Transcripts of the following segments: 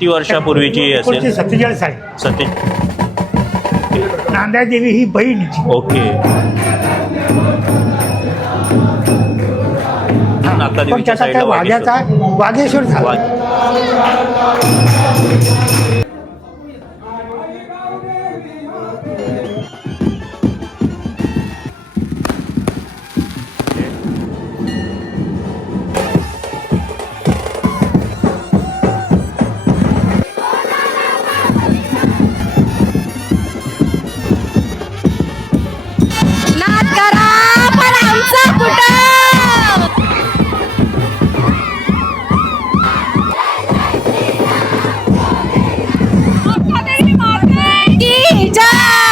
किती वर्षापूर्वीची असेल? 47 साली. सत्य. नांदा देवी ही बहीणची. ओके. पण देवीच्या त्याचा त्या वाघ्याचा वाघेश्वर झाला.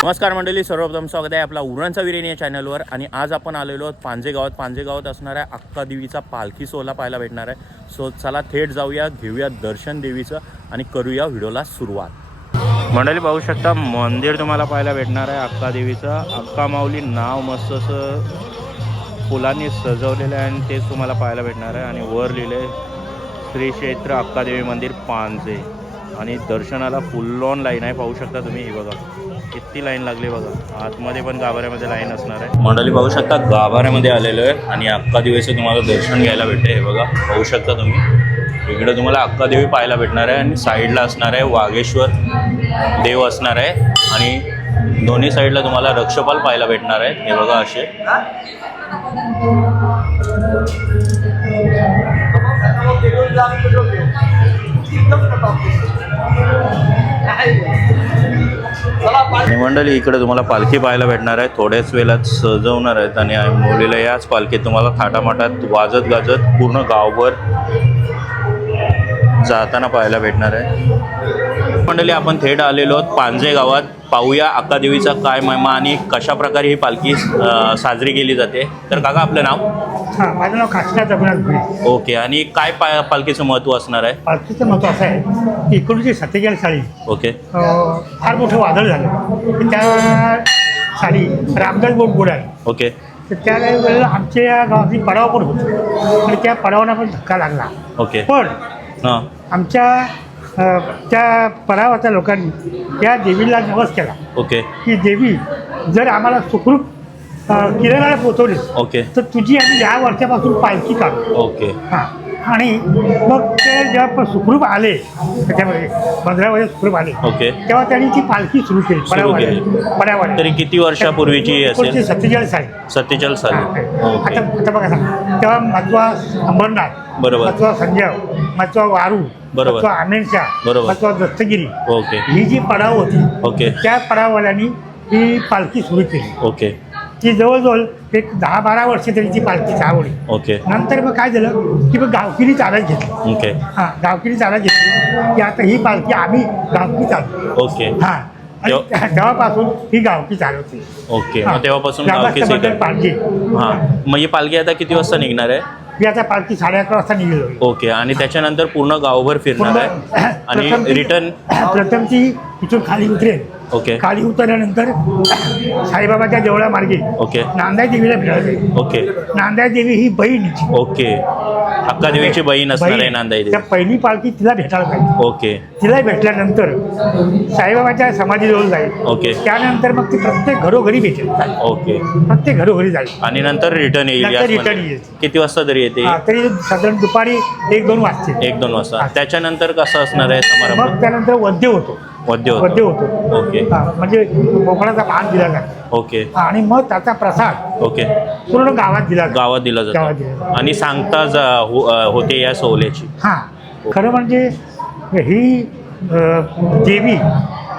नमस्कार मंडळी, सर्वप्रथम स्वागत आहे आपला उरणचा वीरेन या चॅनलवर. आणि आज आपण आलेलो आहोत पांजेगावात असणाऱ्या अक्का देवीचा पालखी सोहळा पाहायला भेटणार आहे. सो चला थेट जाऊया, घेऊया दर्शन देवीचं आणि करूया व्हिडिओला सुरुवात. मंडळी पाहू शकता, मंदिर तुम्हाला पाहायला भेटणार आहे अक्का देवीचं. अक्का माऊली नाव मस्त असं फुलांनी सजवलेलं आहे आणि तेच तुम्हाला पाहायला भेटणार आहे. आणि वर लिहिले श्री क्षेत्र अक्का देवी मंदिर पांजे. आणि दर्शनाला फुल ऑन लाईन आहे, पाहू शकता तुम्ही. ही बघा किती लाईन लागली बघा. आतमध्ये पण गाभाऱ्यामध्ये लाईन असणार आहे. मंडळी पाहू शकता, गाभाऱ्यामध्ये आलेलो आहे आणि अक्का देवीचं तुम्हाला दर्शन घ्यायला भेटते. हे बघा पाहू शकता तुम्ही. इकडे तुम्हाला अक्का देवी पाहायला भेटणार आहे आणि साईडला असणार आहे वाघेश्वर देव असणार आहे. आणि दोन्ही साईडला तुम्हाला रक्षपाल पाहायला भेटणार आहे. हे बघा असे. आणि मंडळी इकडे तुम्हाला पालखी पाहायला भेटणार आहे. थोड्याच वेळात सजवणार आहेत आणि मुलीला याच पालखीत तुम्हाला थाटामाटात वाजत गाजत पूर्ण गावभर जाताना पाहायला भेटणार आहे. मंडळी आपण थेट आलेलो आहोत पांजे गावात. पाहूया अक्का देवीचा काय महिमा आणि कशा प्रकारे ही पालखी साजरी केली जाते. तर काका आपलं नाव? हां, माझं नाव काशीनाथ रघुनाथ भिडे. ओके. आणि काय पालखीचं महत्त्व असणार आहे? पालखीचं महत्त्व असं आहे की 1947 साली ओके फार मोठं वादळ झालं. त्या साली रामदास बोट बुडाले. ओके. तर त्या वेळेला आमच्या गावातली पडाव पण होती आणि त्या पडावांना पण धक्का लागला. ओके. पण हां. आमच्या त्या पडावाच्या लोकांनी त्या देवीला नवस केला. ओके. की देवी, जर आम्हाला सुखरूप किनाऱ्याला पोचवलीस ओके. तर तुझी आम्ही या वर्षापासून पालखी काढू. ओके. हां. आणि मग ते जेव्हा सुखरूप आले, त्याच्यामध्ये 15 वर्ष सुखरूप आले. ओके. तेव्हा त्यांनी ती पालखी सुरू केली पडावाला. तरी किती वर्षापूर्वीची असेल? 47 साली. 47 साली. ओके. आता बघा ना, तेव्हा मध्वा अंबरनाथ, बरोबर. मध्वा संजय, मध्वा वारू, बरोबर. मध्वा आमेनशाह, बरोबर. मध्वा दत्तगिरी, ओके. ही जी पडाव होती, ओके. त्या पडाववाल्यांनी ही पालखी सुरू केली. ओके. ती जवळजवळ एक 10-12 वर्ष तरी ती पालखी चालवली. ओके. नंतर मग काय झालं की मग गावकिरी चालत घेतली. ओके. हां, गावकिरी चालत घेतली की आता ही पालखी आम्ही गावकी चालतो. ओके. हां. आणि तेव्हापासून ही गावकी चालवते. ओके. मग तेव्हापासून गावकीच पालखी. हां. मग ही पालखी आता किती वाजता निघणार आहे? ही आता पालखी 11:30 वाजता निघेल. ओके. आणि त्याच्यानंतर पूर्ण गावभर फिरणार आहे आणि रिटर्न प्रथम ती इथून खाली उतरेल. ओके. खाली उतरल्यानंतर साईबाबाच्या देवळा मार्गे ओके. नांदा देवीला भेटायला जाईल. ओके. नांदा देवी ही बहीणची. ओके. अक्का देवीची बहीण असणार आहे नांदाई देवी. त्या पहिली पालखी तिला भेटायला पाहिजे. ओके. तिला भेटल्यानंतर साईबाबाच्या समाधीजवळ जाईल. ओके. त्यानंतर मग ती प्रत्येक घरोघरी भेटेल. ओके. प्रत्येक घरोघरी जाईल आणि नंतर रिटर्न येईल. नंतर रिटर्न येईल. किती वाजता तरी येते? तरी साधारण दुपारी 1-2 वाजते. 1-2 वाजता. त्याच्यानंतर कसं असणार आहे समारंभ? मग त्यानंतर वद्य होतो. वद्य होतो. ओके. म्हणजे कोकणाचा भाग दिला जातो. ओके. आणि मग त्याचा प्रसाद ओके. पूर्ण गावात दिला जातो. गावात दिला जातो. आणि सांगता होते या सोहळ्याची. हां, खरं म्हणजे ही देवी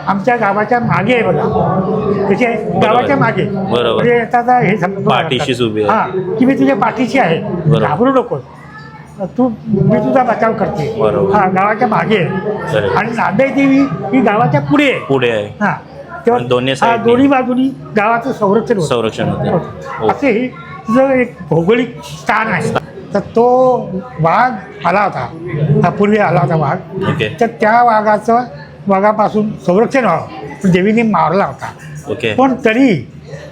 आमच्या गावाच्या मागे आहे बघा. त्याची गावाच्या मागे. बरोबर. म्हणजे आता हे पाठीशीच उभी आहे. हां, की मी तुझ्या पाठीशी आहे, घाबरू नकोस, मी तुझा बचाव करते. बरोबर. हां, गावाच्या मागे आहे. आणि नांदाई देवी ही गावाच्या पुढे आहे. हां, तेव्हा दोन्ही बाजूनी गावाचं संरक्षण होतं. असे ही तिचं एक भौगोलिक स्थान आहे. तर तो वाघ आला होता, पूर्वी आला होता वाघ. तर त्या वाघापासून संरक्षण व्हावं देवीने मारला होता. ओके. पण तरी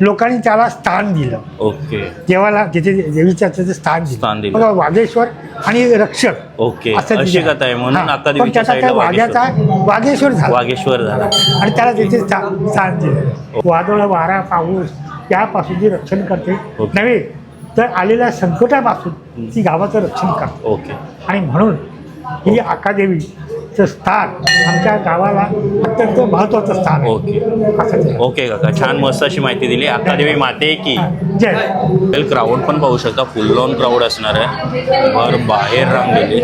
लोकांनी त्याला स्थान दिलं. ओके. देवाला जिथे देवीच्या तिथे स्थान दिलं. बघा वाघेश्वर आणि रक्षक. ओके. असं अशी कथा आहे म्हणून हां. अक्का पण देवीच्या त्याचा साईडला वाघ्याचा वाघेश्वर झाला आणि त्याला तिथे स्थान दिलं. वादळ वारा पाऊस यापासून जी रक्षण करते नव्हे तर आलेल्या संकटापासून ती गावाचं रक्षण करते. ओके. आणि म्हणून ही अक्कादेवीचं स्थान आमच्या गावाला अत्यंत महत्त्वाचं स्थान आहे. ओके. ओके काका, छान मस्त अशी माहिती दिली. अक्कादेवी माते की जय. क्राऊड पण पाहू शकता, फुल ऑन क्राऊड असणार आहे. भर बाहेर रांगलेली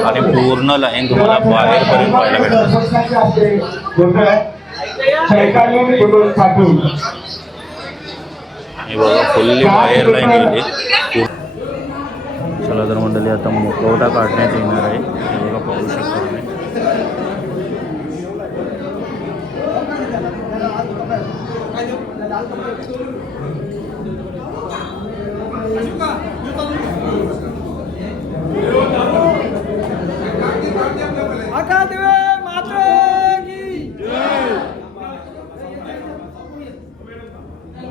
आणि पूर्ण लाईन तुम्हाला बाहेरपर्यंत पाहायला भेटतं. हे बघा फुल्ली बाहेर लाईन गेली. चला तर मंडळी आता मुखवटा काढण्यात येणार आहे. हे बघा पाहू शकता तुम्ही.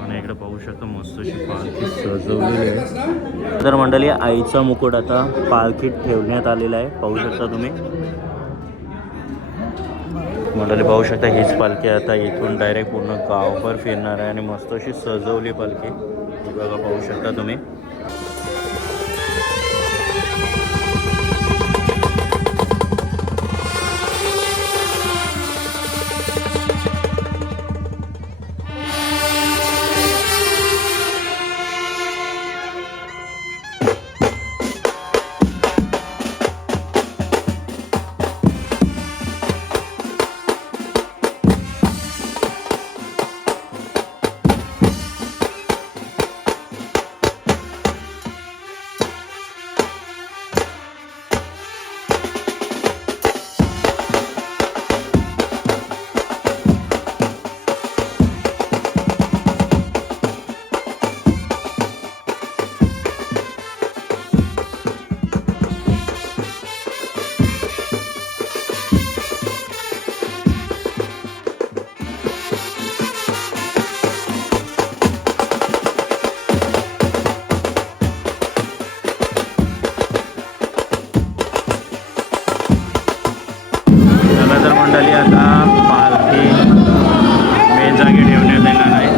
आणि इकडे पाहू शकता मस्त अशी पालखी सजवलेली आहे. तर मंडळी आईचा मुकुट आता पालखीत ठेवण्यात आलेला आहे. पाहू शकता तुम्ही मंडळी, पाहू शकता हीच पालखी आता इथून डायरेक्ट पूर्ण गावभर फिरणार आहे आणि मस्त अशी सजवली पालखी. बघा पाहू शकता तुम्ही. आता पालखी मेन जागी ठेवण्यात येणार आहे.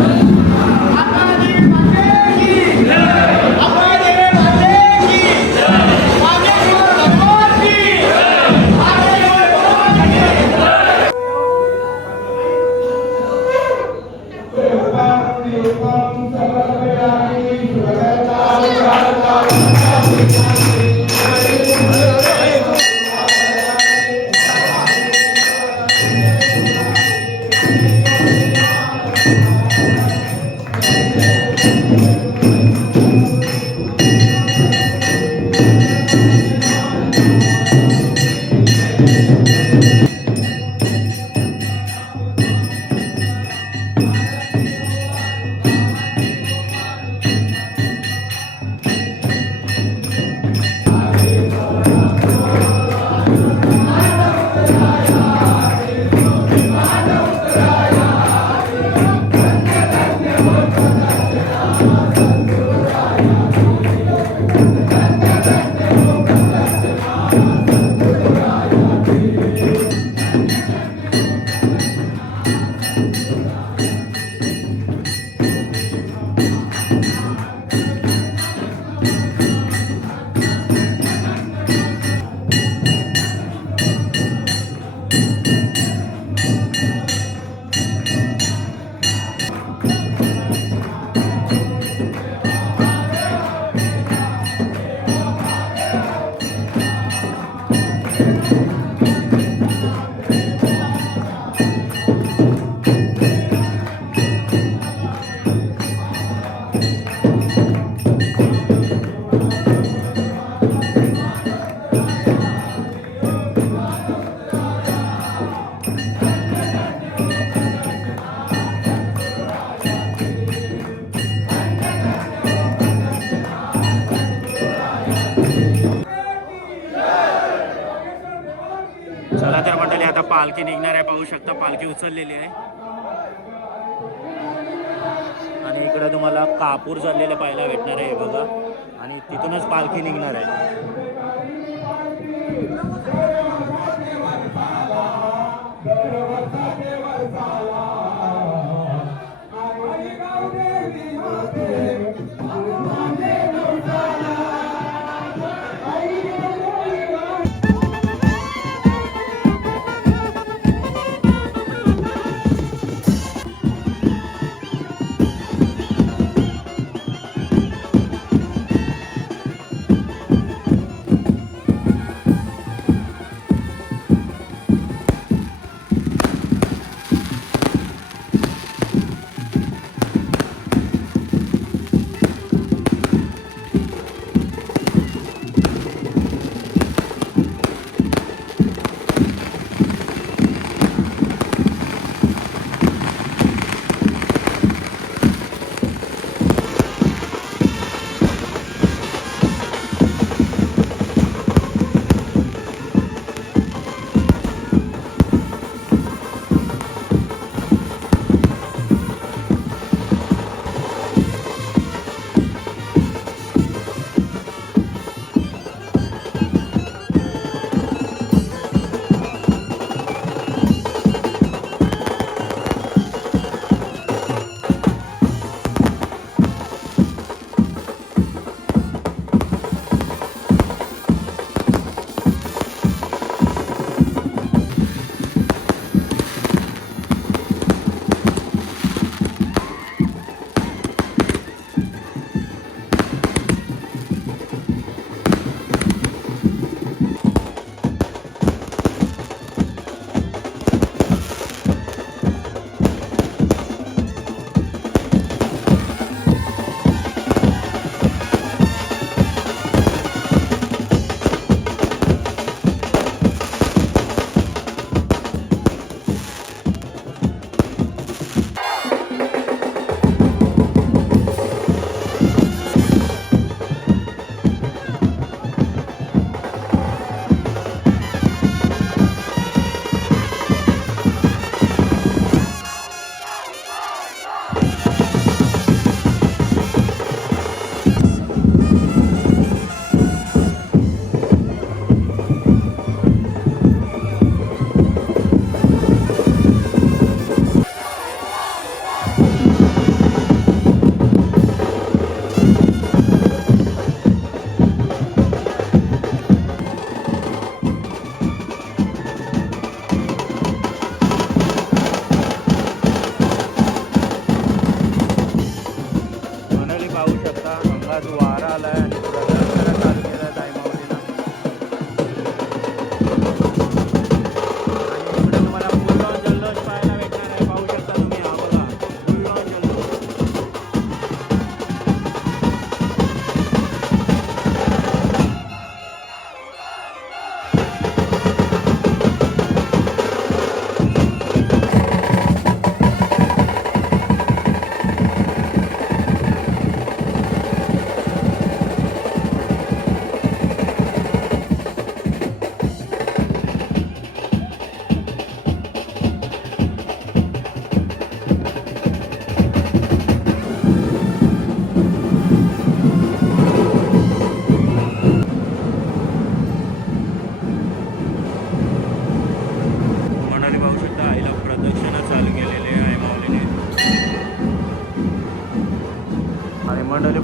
चला तर मंडळी आता पालखी निघणार आहे. पाहू शकता पालखी उचललेली आहे. इकडे तुम्हाला कापूर चाललेले पाहायला भेटणार आहे बघा, आणि तिथूनच पालखी निघणार आहे.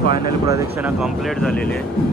फायनल प्रदक्षिणा कंप्लीट झालेली आहे.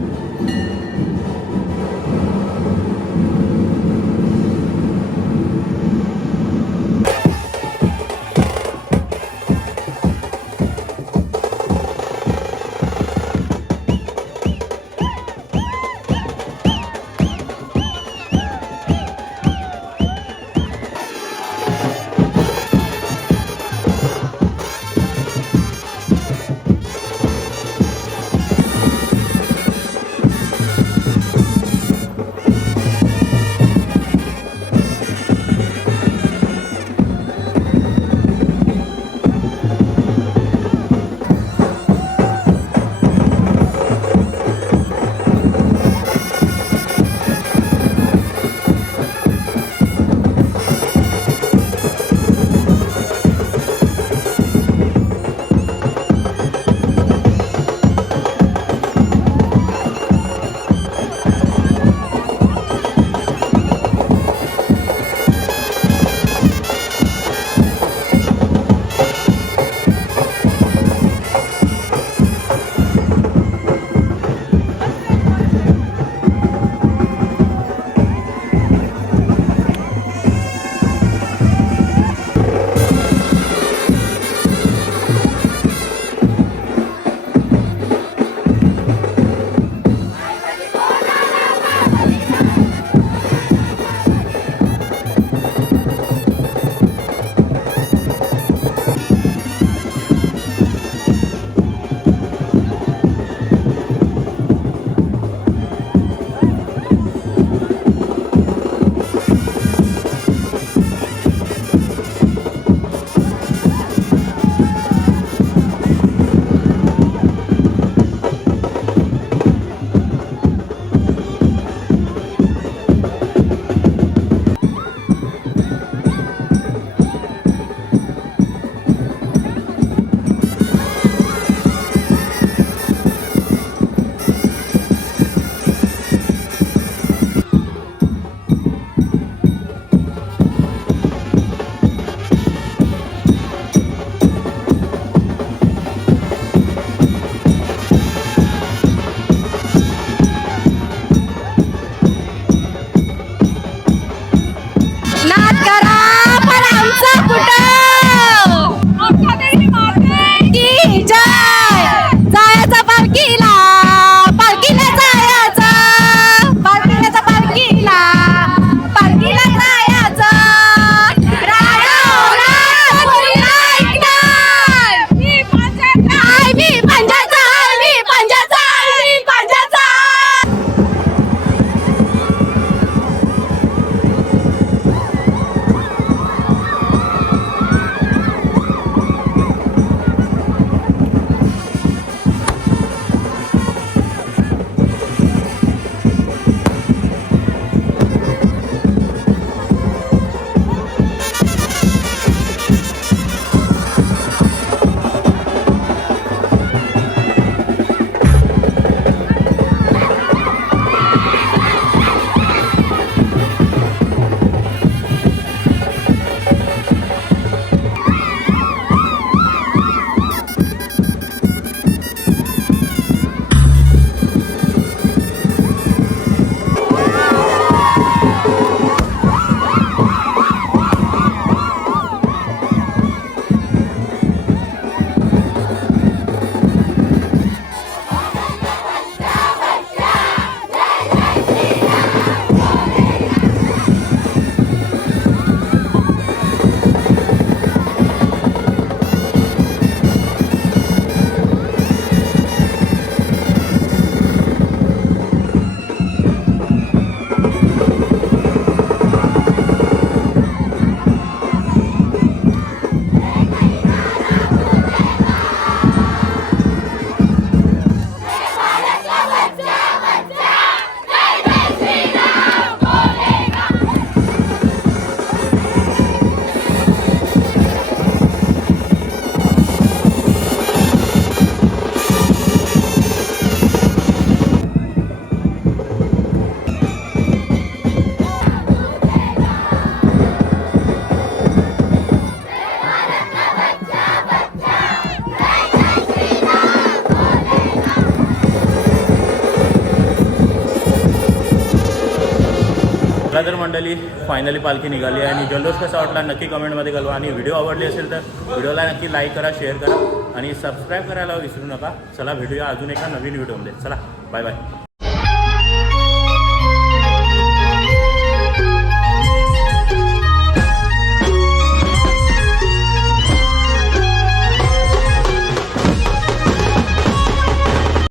चला तर मंडळी, फायनली पालखी निघाली आहे आणि जल्लोष कसा वाटला नक्की कमेंटमध्ये कळवा. आणि व्हिडिओ आवडली असेल तर व्हिडिओला नक्की लाईक करा, शेअर करा आणि सबस्क्राईब करायला विसरू नका. चला भेटूया अजून एका नवीन व्हिडिओमध्ये. चला बाय बाय.